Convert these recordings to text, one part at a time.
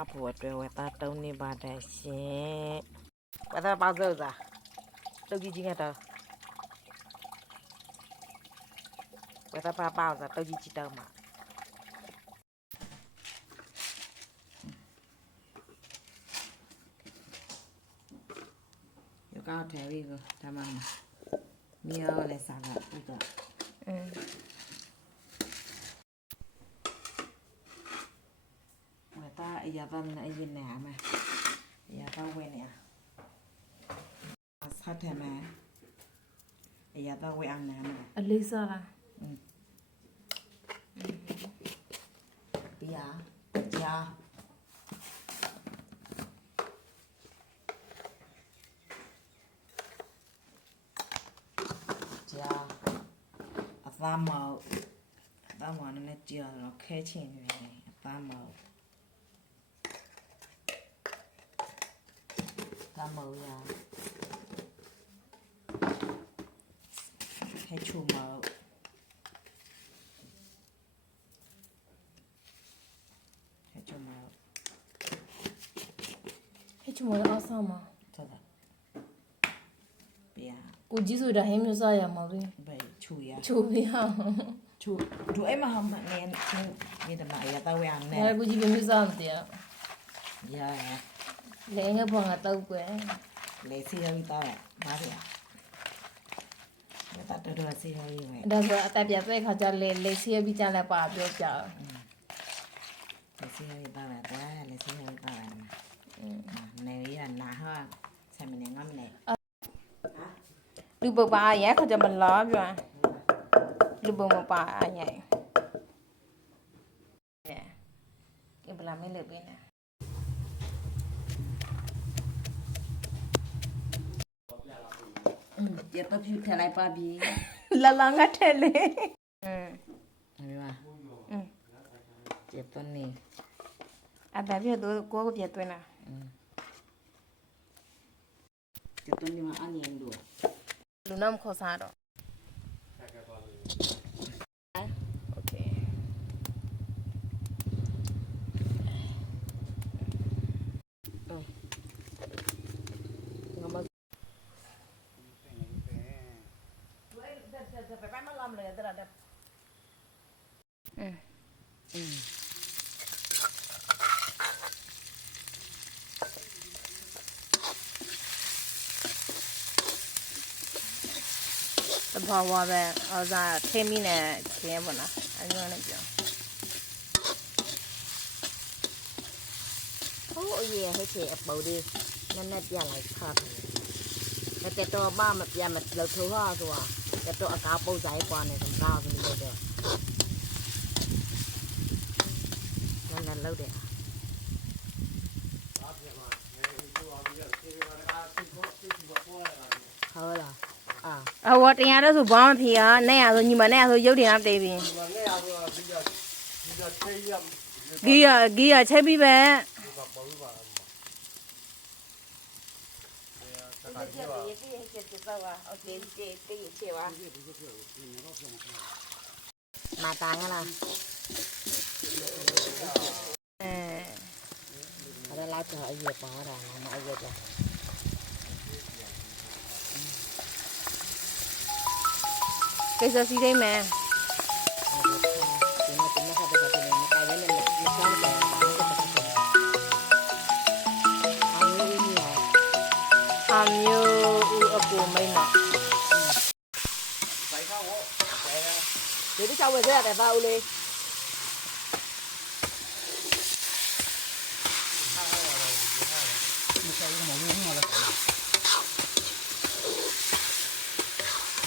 အဖို့အတွက်ဝယ်သားတုံးနေပါတယ်ရှင်ဝယ်သားပေါက်စုပ်စားတုတ်ကြီးကြီးကတော့ဝယ်သားပေါက်စားတုတ်ကြီးကြီးတော့မှာယောက်ထဲပြီးကိုဒါမှမီရောလဲစားတော့ဟုတ်တော့ဝယ်သားအရာသားနဲ့အရင်နေရမယ်အရာသားဝယ်နေရစားတယ်မယ်အရာသားဝယ်အောင်နေမယ်အလေးစားလားပြာကြာအသားမောက်နဲ့ကြာတော့ခဲချင်နေတယ်အသားမောက်သားမောက်ရခဲချူမောက်ခဲချူမောက်ဟဲ့ချမောအောင်ဆောင်မှာဟုတ်တယ်ပြာကိုကြီးဆိုတာဟင်းမျိုးစားရမှာပဲဘယ်ချူရချူပြအောင်ချူဒူအဲ့မှာမနေနေတယ်မအရာတော့ဝမ်းနေကိုကြီးမျိုးစားမတရားရလဲငါဘောငါတော့ကွယ်လေစီရပြီးတော့မားရတတ်တော်စီရပြီးမယ်ဒါဆိုအတက်ပြတ်တဲ့ခါကျလေစီရပြီးကြလဲပါပြောပြလေစီရပြီးတော့လေစီရပြီးတော့နေရနာဟာဆယ်မိနစ်5မိနစ်လူပုတ်ပါရဲခါကျမလားပြောလူပုတ်မပါအရင်ဒီဘလာမလေးပေးနေရတော့ဖြူထလိုက်ပါပြီလာလာငါထဲလေဟုတ်ပါကျေတော့နေအတပြည့်တော့ကိုပြသွင်းတာကျေတော့နေမှာအငြင်းလို့လူနမ်ခေါ်စားတော့โอเคဘာဝပဲအော်စားထိမီးနဲ့ခင်းပေါ့နော်အဲ့လိုနဲ့ပြောဟိုအရေးဟဲ့ချေအပေါ်ဒီနက်နက်ပြလိုက်ခါတယ်แต่ตัวบ้ามันပြมันเราถือว่าตัวแต่ตัวอากาศปูใจกว่าเนี่ยสำคัญที่สุดเลยนั่นแล้วเด้อဟုတ်လားအဝတရားတော့ဆိုဘာမှဖြစ်ရနဲ့ရဆိုညီမနဲ့ရဆိုရုပ်တင်အောင်တေးပြီဂီရချက်ပြီးပဲมาตังนะอะไรล่ะจะเอาเยอะป่ะอะไรมาเอาเยอะจ้ะကိစ္စစီးသိမ်းမယ်အမျိုးဦးအကူမိမဒီတစ်ချောင်းဝယ်ခဲ့ရတယ်ပါဦးလေး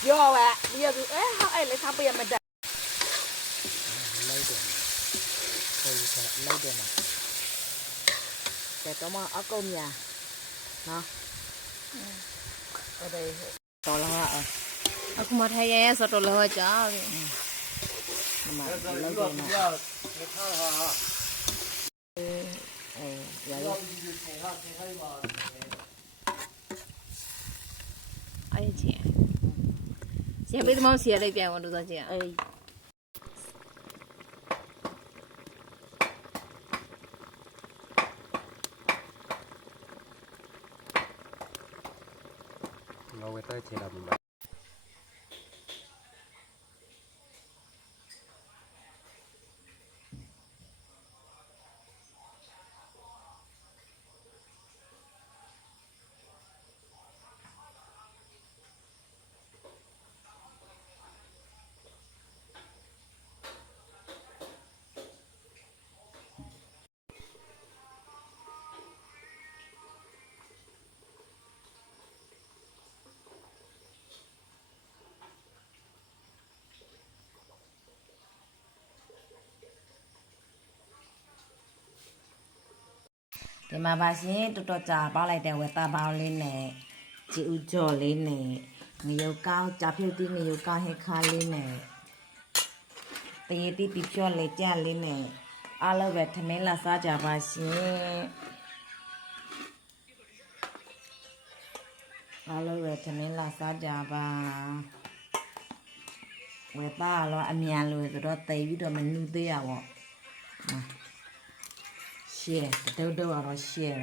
ရောဝဲဒီရသူဟောက်အဲ့လေစားပြရမတက်လိုက်တယ်ဟိုလိုက်တယ်แต่တော့မအကုံညာနော်အဲ့ဒါတော်လာအခုမထိုင်ရဲဆိုတော့လောကြာပြီဒီမှာလောက်တယ်နော်ရရအဲ့ချင်းရပေးသမောင်းစီရလိုက်ပြန်ဝင်လို့ဆိုချင်းအေး ဝဲတဲ့ချေလာပြီ ဒီမှာပါရှင်တော်တော်ကြာပေါက်လိုက်တဲ့ဝက်သားပေါင်းလေးနဲ့ကြည်ဥကြော်လေးနဲ့ငရုတ်ကောင်းကြာပြုတ်သီးငရုတ်ကောင်းဟက်ခါလေးနဲ့တရေတိပြဖြော့လေးကြလေးနဲ့အားလုံးပဲထမင်းလာစားကြပါရှင်အားလုံးပဲထမင်းလာစားကြပါဝက်သားတော့အမြန်လို့ဆိုတော့တိတ်ပြီးတော့မနူးသေးရပါဘောရှယ်တုတ်တော့ရှယ်